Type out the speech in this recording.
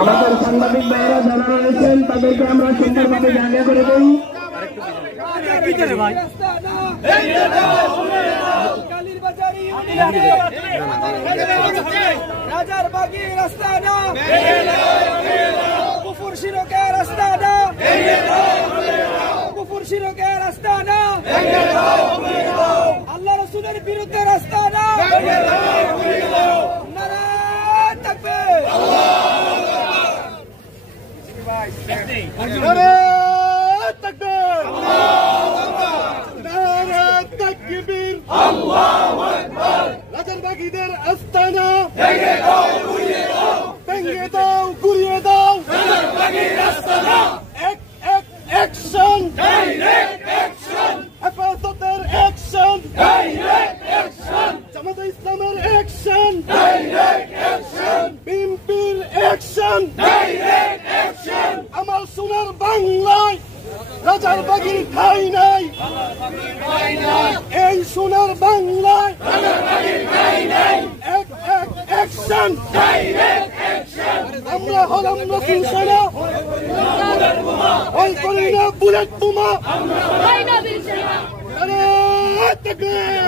আমাদের সাংবাদিক ভাইয়েরা যারা রয়েছেন তাদেরকে আমরা সুন্দরভাবে জায়গা করে দিই। রাজারবাগী রাস্তা না, কুফুর শিরকের রাস্তা না, কুফুর শিরকের রাস্তা না, আল্লাহ রসুলের বিরুদ্ধে রাস্তা না। নারায়ে তাকবীর, নারায়ে তাকবীর, নারায়ে তাকবীর, আল্লাহু আকবার। রাজারবাগীদের আস্তানা ভেঙে দাও, গুড়িয়ে দাও, ভেঙে দাও, গুড়িয়ে দাও। রাজারবাগীর আস্তানা অ্যাকশন, ডাইরেক্ট অ্যাকশন, হেফাজতের অ্যাকশন, ডাইরেক্ট অ্যাকশন, জামাতে ইসলামের অ্যাকশন, ডাইরেক্ট অ্যাকশন, বিএনপির অ্যাকশন, ডাইরেক্ট অ্যাকশন। আমার সোনার বাংলায় রাজারবাগীর ঠাঁই নাই, এই সোনার বাংলায় রাজারবাগীর ঠাঁই নাই। Action, direct action. আমরা হলাম নতুন সেনা, ওই করি না বুলেট বোমা। নারায়ে তাকবীর।